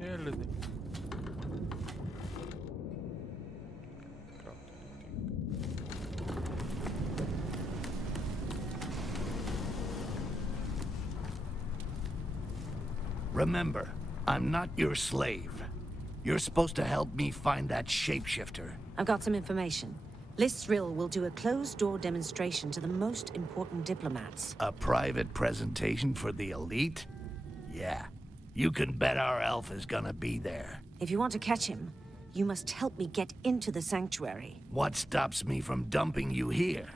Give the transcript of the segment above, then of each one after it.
Öyle değil. Remember, I'm not your slave. You're supposed to help me find that shapeshifter. I've got some information. Listril will do a closed-door demonstration to the most important diplomats. A private presentation for the elite? Yeah. You can bet our elf is gonna be there. If you want to catch him, you must help me get into the sanctuary. What stops me from dumping you here?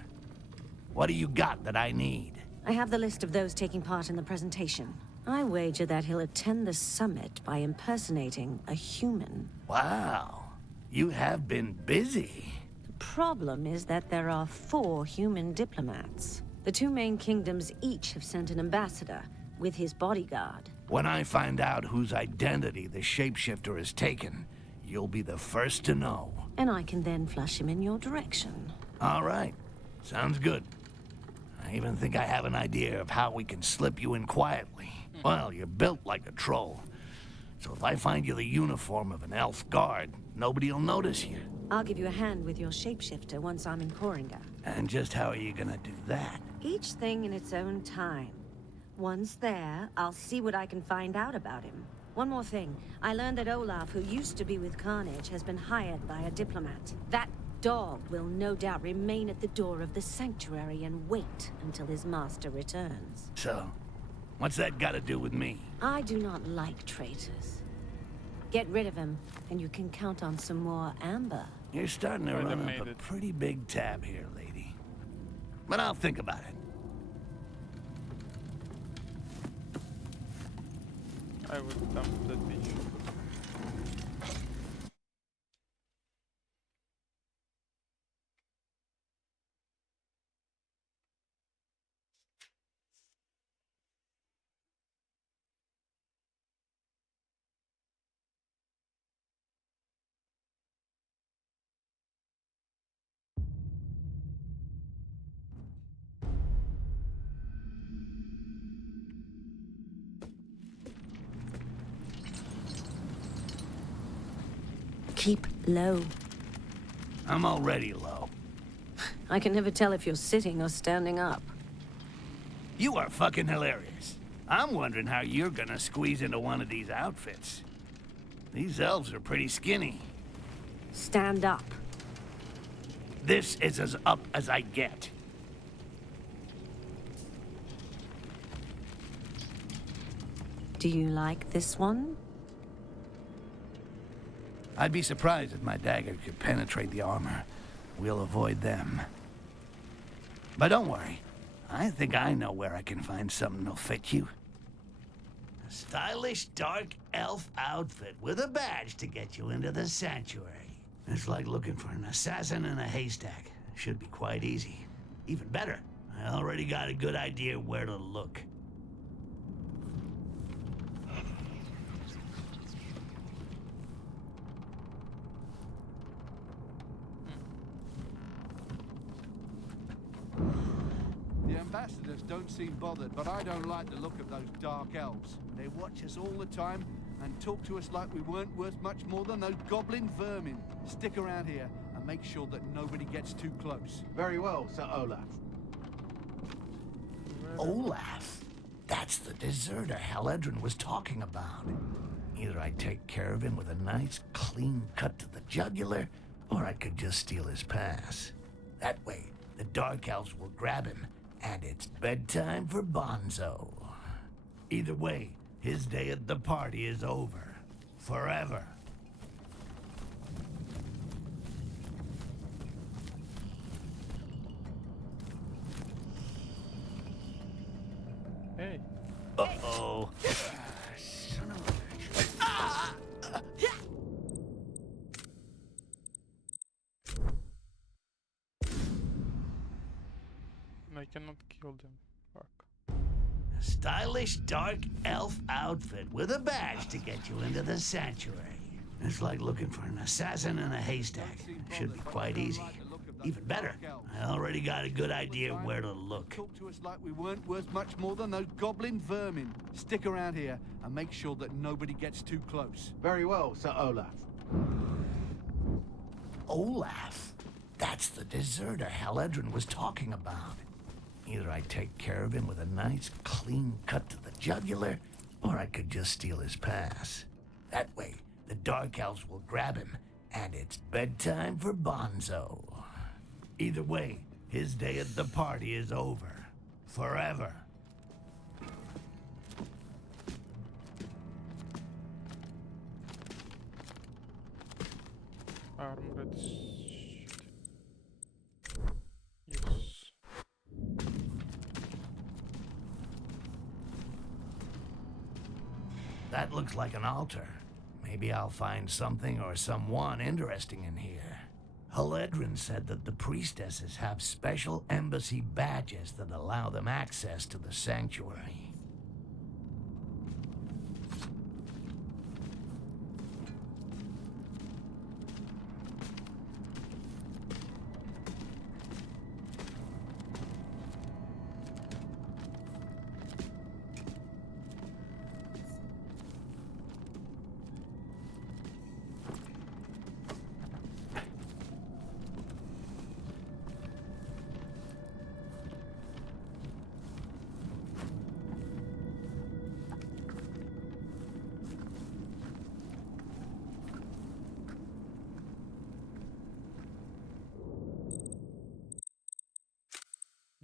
What do you got that I need? I have the list of those taking part in the presentation. I wager that he'll attend the summit by impersonating a human. Wow. You have been busy. The problem is that there are 4 human diplomats. The 2 main kingdoms each have sent an ambassador with his bodyguard. When I find out whose identity the shapeshifter has taken, you'll be the first to know. And I can then flush him in your direction. All right. Sounds good. I even think I have an idea of how we can slip you in quietly. Well, you're built like a troll. So if I find you the uniform of an elf guard, nobody'll notice you. I'll give you a hand with your shapeshifter once I'm in Koringa. And just how are you gonna do that? Each thing in its own time. Once there, I'll see what I can find out about him. One more thing. I learned that Olaf, who used to be with Carnage, has been hired by a diplomat. That dog will no doubt remain at the door of the sanctuary and wait until his master returns. So, what's that got to do with me? I do not like traitors. Get rid of him, and you can count on some more amber. You're starting to Well, they run made up a it. pretty big tab here, lady. But I'll think about it. I will dump that beach. Keep low. I'm already low. I can never tell if you're sitting or standing up. You are fucking hilarious. I'm wondering how you're gonna squeeze into one of these outfits. These elves are pretty skinny. Stand up. This is as up as I get. Do you like this one? I'd be surprised if my dagger could penetrate the armor. We'll avoid them. But don't worry. I think I know where I can find something that'll fit you. A stylish, dark elf outfit with a badge to get you into the sanctuary. It's like looking for an assassin in a haystack. Should be quite easy. Even better, I already got a good idea where to look. The ambassadors don't seem bothered, but I don't like the look of those dark elves. They watch us all the time and talk to us like we weren't worth much more than those goblin vermin. Stick around here and make sure that nobody gets too close. Very well, Sir Olaf. Olaf? That's the deserter Haledrin was talking about. Either I take care of him with a nice, clean cut to the jugular, or I could just steal his pass. That way, the Dark Elves will grab him, and it's bedtime for Bonzo. Either way, his day at the party is over. Forever. Hey. Uh-oh. Son of a bitch. I cannot kill them. Fuck. A stylish dark elf outfit with a badge to get you into the sanctuary. It's like looking for an assassin in a haystack. Should be quite easy. Even better, I already got a good idea where to look. Talk to us like we weren't worth much more than those goblin vermin. Stick around here and make sure that nobody gets too close. Very well, Sir Olaf. Olaf? That's the deserter Haledrin was talking about. Either I take care of him with a nice, clean cut to the jugular, or I could just steal his pass. That way, the Dark Elves will grab him, and it's bedtime for Bonzo. Either way, his day at the party is over. Forever. Armored sheet. Yes. That looks like an altar. Maybe I'll find something or someone interesting in here. Haledrin said that the priestesses have special embassy badges that allow them access to the sanctuary.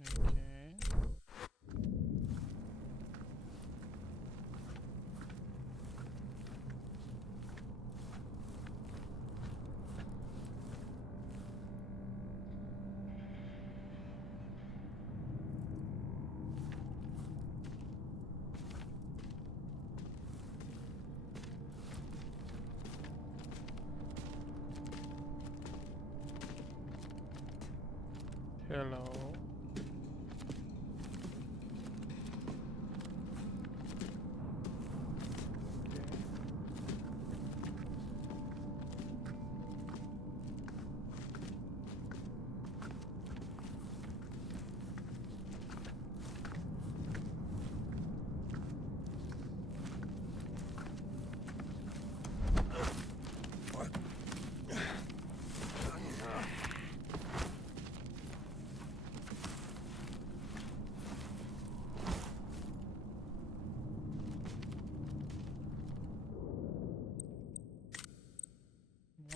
Okay. Hello.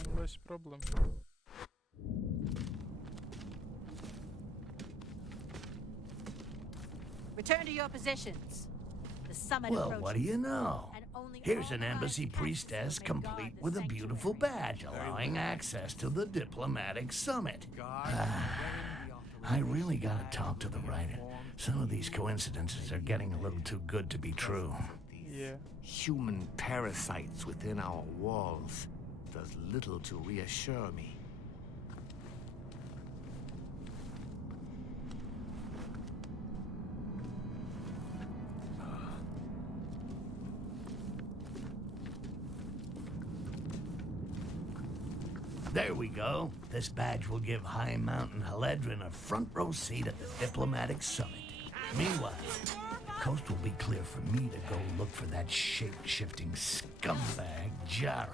One less problem. Return to your positions. The summit Well, approaches. what do you know? And only Here's an authorized embassy captains priestess may guard complete the with a beautiful sanctuary. badge allowing access to the diplomatic summit. I really gotta talk to the writer. Some of these coincidences are getting a little too good to be true. Yeah. Human parasites within our walls does little to reassure me. There we go. This badge will give High Mountain Haledrin a front row seat at the diplomatic summit. Meanwhile, the coast will be clear for me to go look for that shape-shifting scumbag Jarak.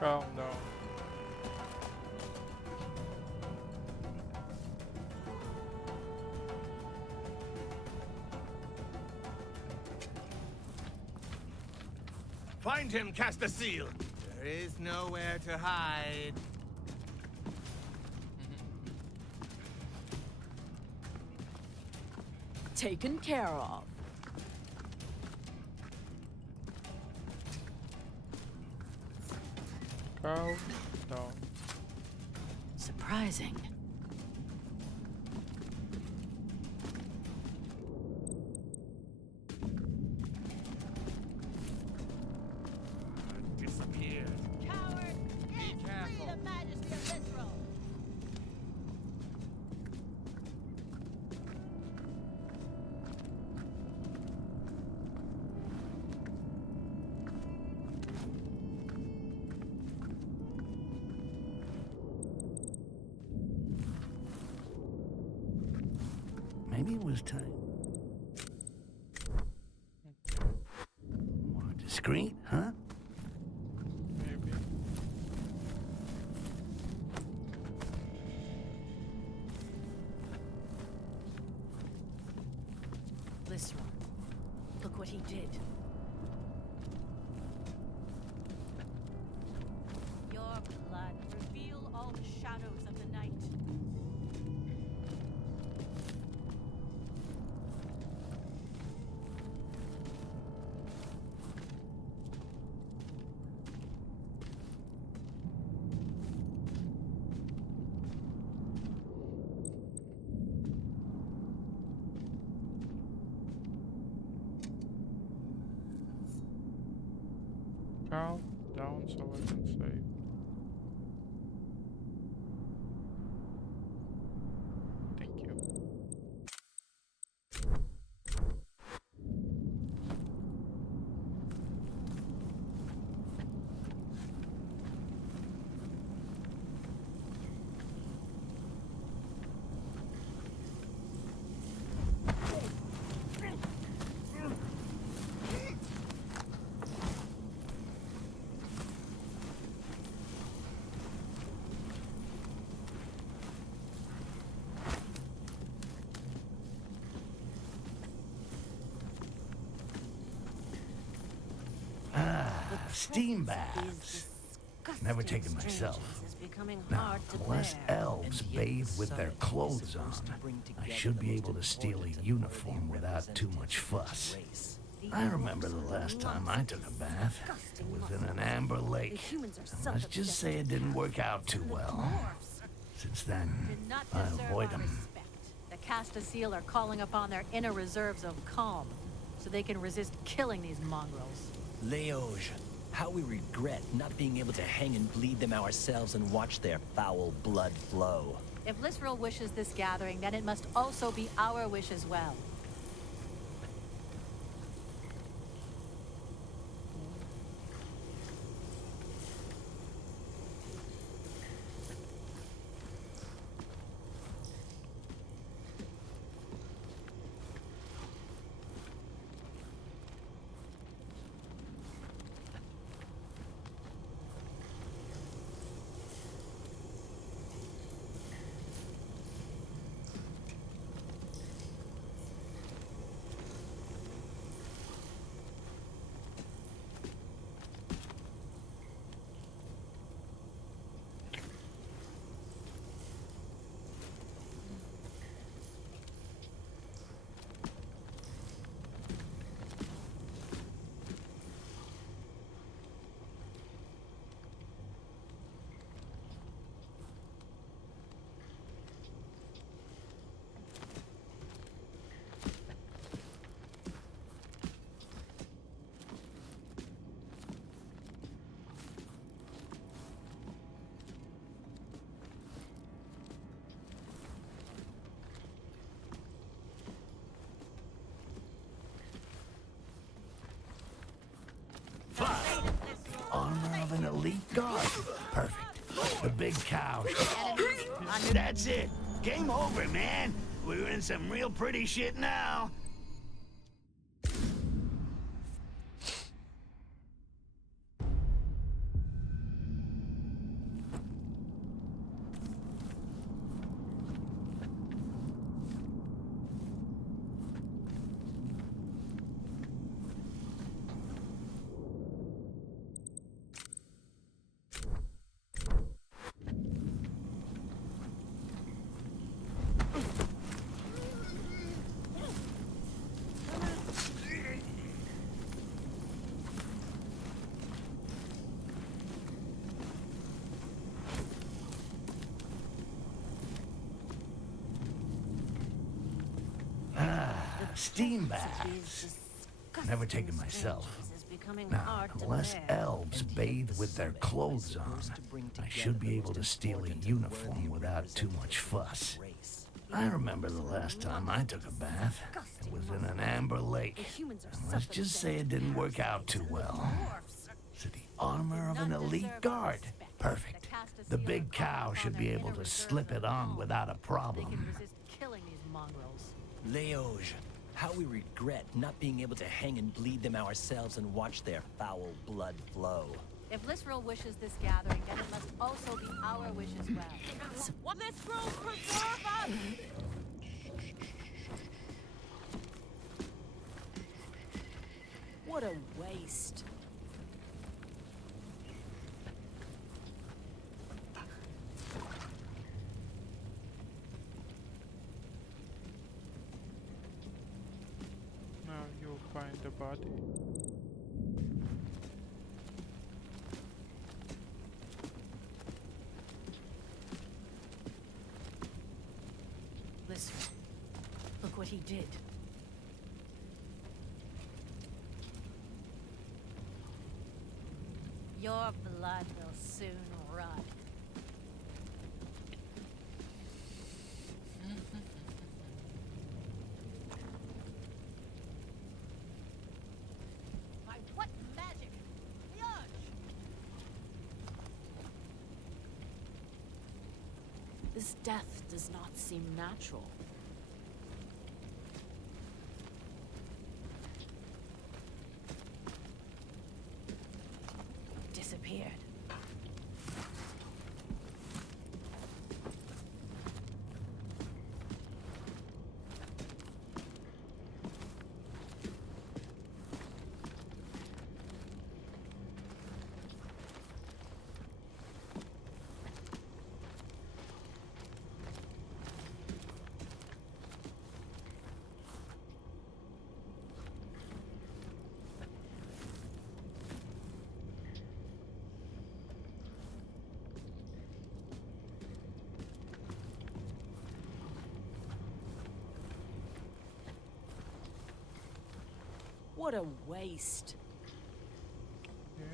Oh no. Find him, cast a seal! There is nowhere to hide. Taken care of. Cow down. Surprising. Disappeared. Coward! Be careful. The majesty of Israel! Maybe it was time. More discreet, huh? Maybe. Lysra, look what he did. Your blood reveal all the shadows of the night. Calm down so I can save. Thank you. Steam baths. Never taken myself. Now, unless elves bathe with their clothes on, I should be able to steal a uniform without too much fuss. I remember the last time I took a bath. It was in an amber lake. And let's just say it didn't work out too well. Since then, Did not I deserve avoid our them. respect. The Castaseal are calling upon their inner reserves of calm, so they can resist killing these mongrels. Leoge, how we regret not being able to hang and bleed them ourselves and watch their foul blood flow. If Lysril wishes this gathering, then it must also be our wish as well. Armor of an elite guard. Perfect. The big cow. That's it. Game over, man. We're in some real pretty shit now. Steam baths. Never taken myself. Now, unless elves bathe with their clothes on, I should be able to steal a uniform without too much fuss. I remember the last time I took a bath. It was in an amber lake. And let's just say it didn't work out too well. So the armor of an elite guard. Perfect. The big cow should be able to slip it on without a They can problem. resist killing these mongrels. Leoge, how we regret not being able to hang and bleed them ourselves and watch their foul blood flow. If Lysril wishes this gathering, then it must also be our wish as well. What Lysril preserve us! What a waste. Now you'll find the body. Lysril, look what he did. Your blood will soon run. By what magic? Leoge! This death does not seem natural. Disappeared. What a waste. Yeah.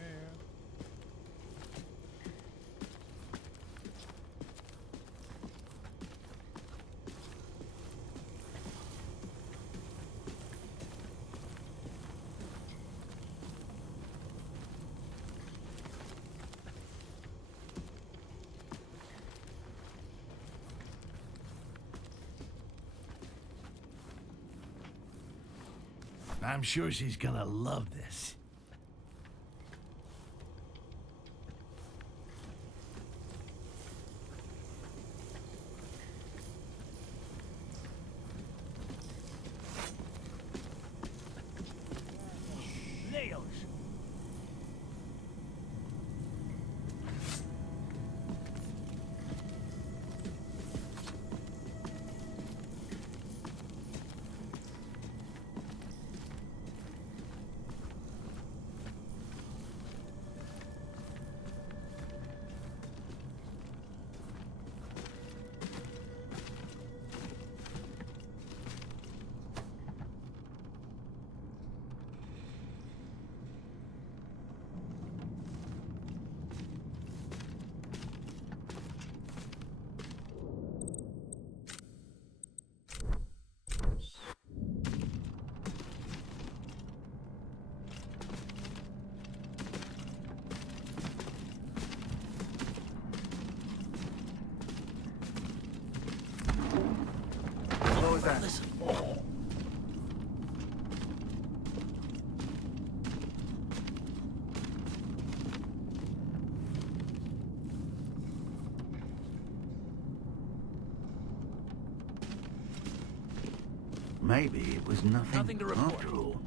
I'm sure she's gonna love this. Leoge. What was that? Listen. Maybe it was nothing. Nothing to report. after all.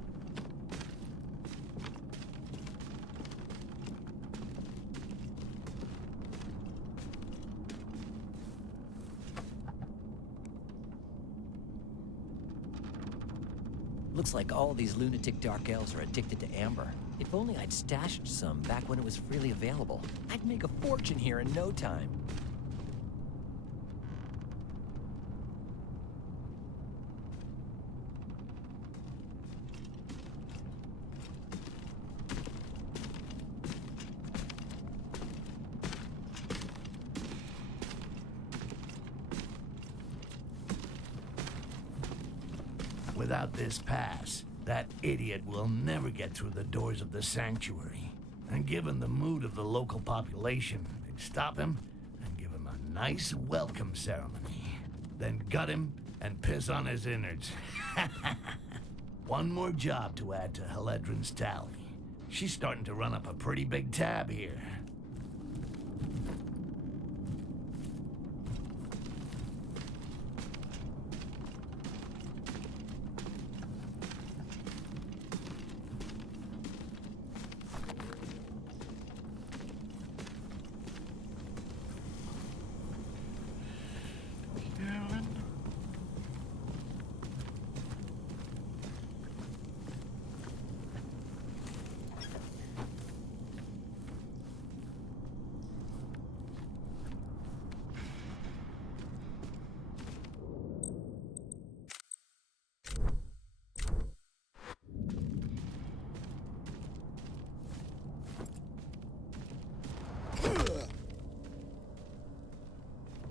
Looks like all these lunatic dark elves are addicted to amber. If only I'd stashed some back when it was freely available. I'd make a fortune here in no time. Without this pass, that idiot will never get through the doors of the sanctuary. And given the mood of the local population, they'd stop him and give him a nice welcome ceremony. Then gut him and piss on his innards. One more job to add to Heledrin's tally. She's starting to run up a pretty big tab here. Karen.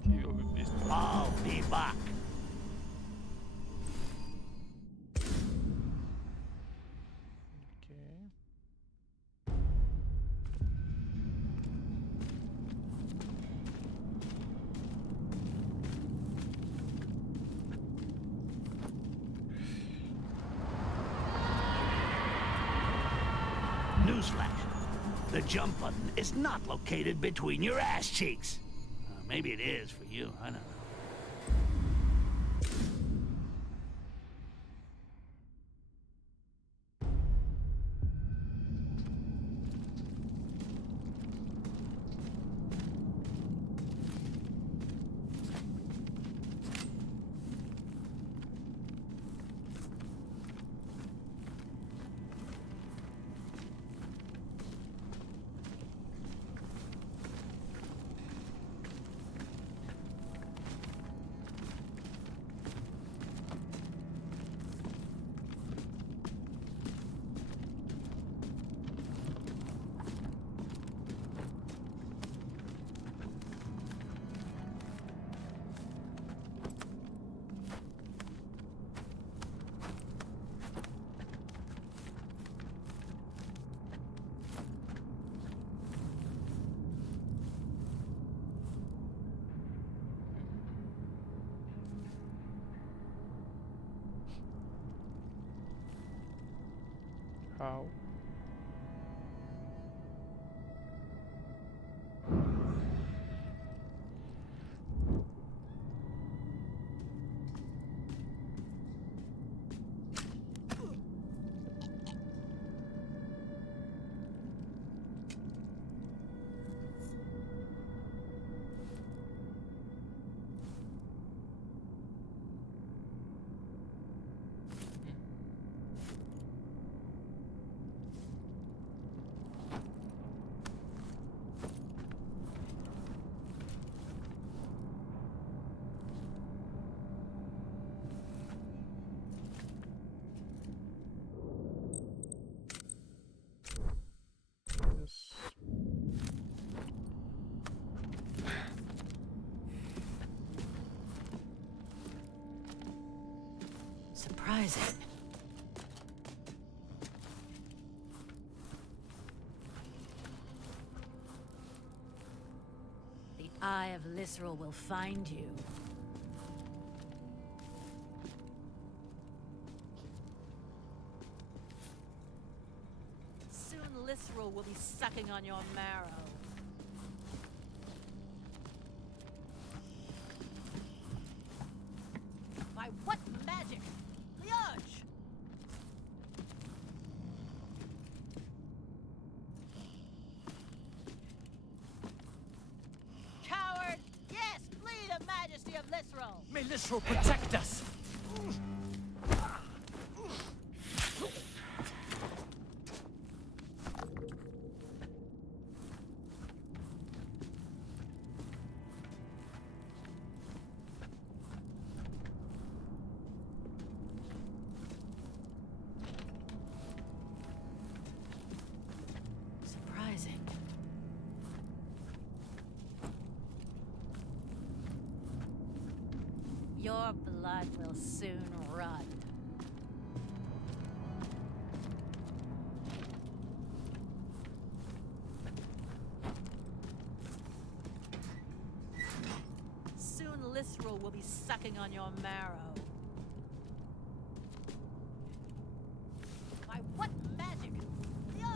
Okej, och vi visste vad. I'll be back. Okej. Newsflash. The jump button is not located between your ass cheeks. Maybe it is for you, I don't know. How? Yes. Surprising. The Eye of Lisserel will find you. Soon Lisserel will be sucking on your marrow. By what magic? Liage! Coward! Yes, flee the majesty of Lisserel! May Lisserel protect us! Surprising. Your blood will soon run. Soon glycerol will be sucking on your marrow. By what magic? Yuck!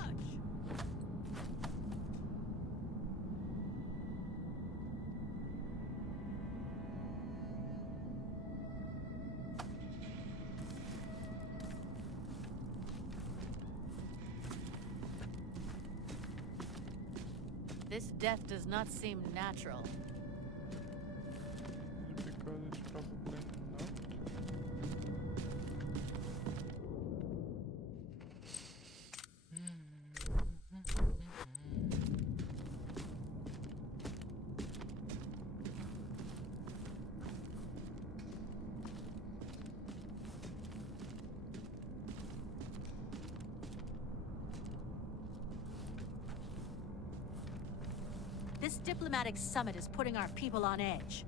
This death does not seem natural. Because it's probably not. This diplomatic summit is putting our people on edge.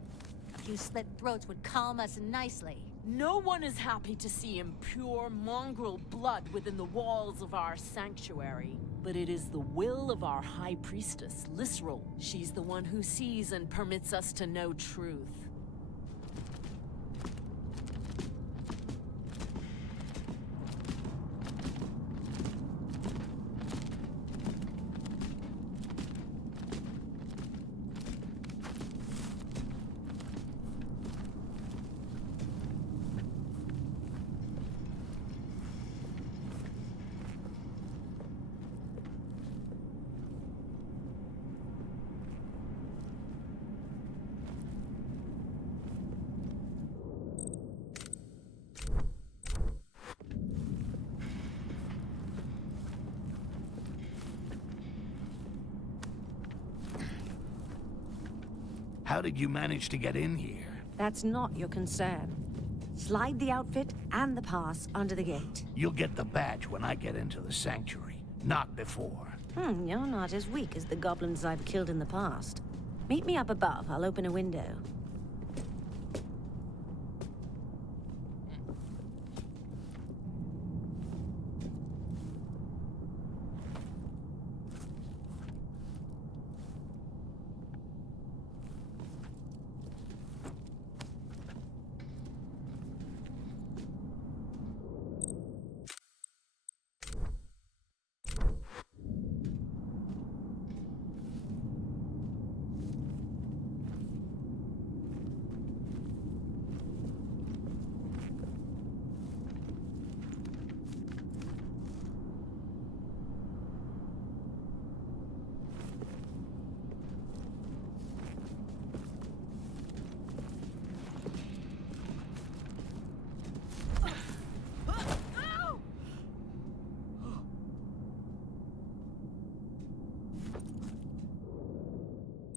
A few slit throats would calm us nicely. No one is happy to see impure mongrel blood within the walls of our sanctuary. But it is the will of our High Priestess, Lisrel. She's the one who sees and permits us to know truth. How did you manage to get in here? That's not your concern. Slide the outfit and the pass under the gate. You'll get the badge when I get into the sanctuary, not before. You're not as weak as the goblins I've killed in the past. Meet me up above. I'll open a window.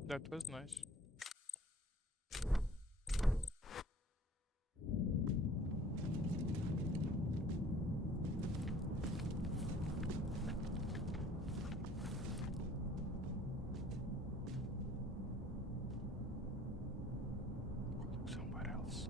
That was nice. Somewhere else.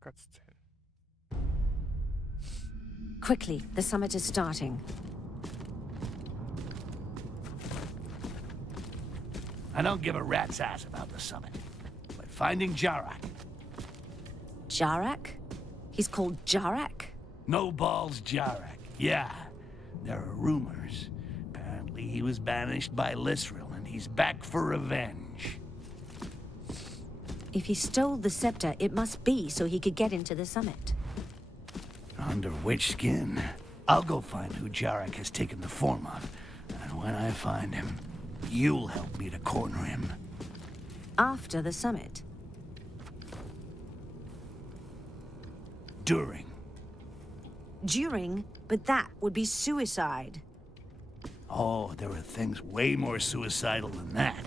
Cutscene. Quickly, the summit is starting. I don't give a rat's ass about the summit. But finding Jarak. Jarak? He's called Jarak? No balls Jarak. Yeah. There are rumors. Apparently he was banished by Lisril and he's back for revenge. If he stole the scepter, it must be so he could get into the summit. Under which skin? I'll go find who Jarak has taken the form of. And when I find him, you'll help me to corner him. After the summit. During. During? But that would be suicide. Oh, there are things way more suicidal than that.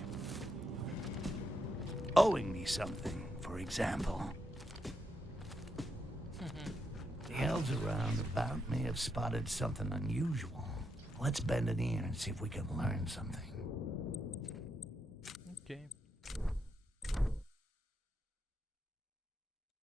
Owing me something, for example. The elves around about me have spotted something unusual. Let's bend an ear and see if we can learn something. Okay.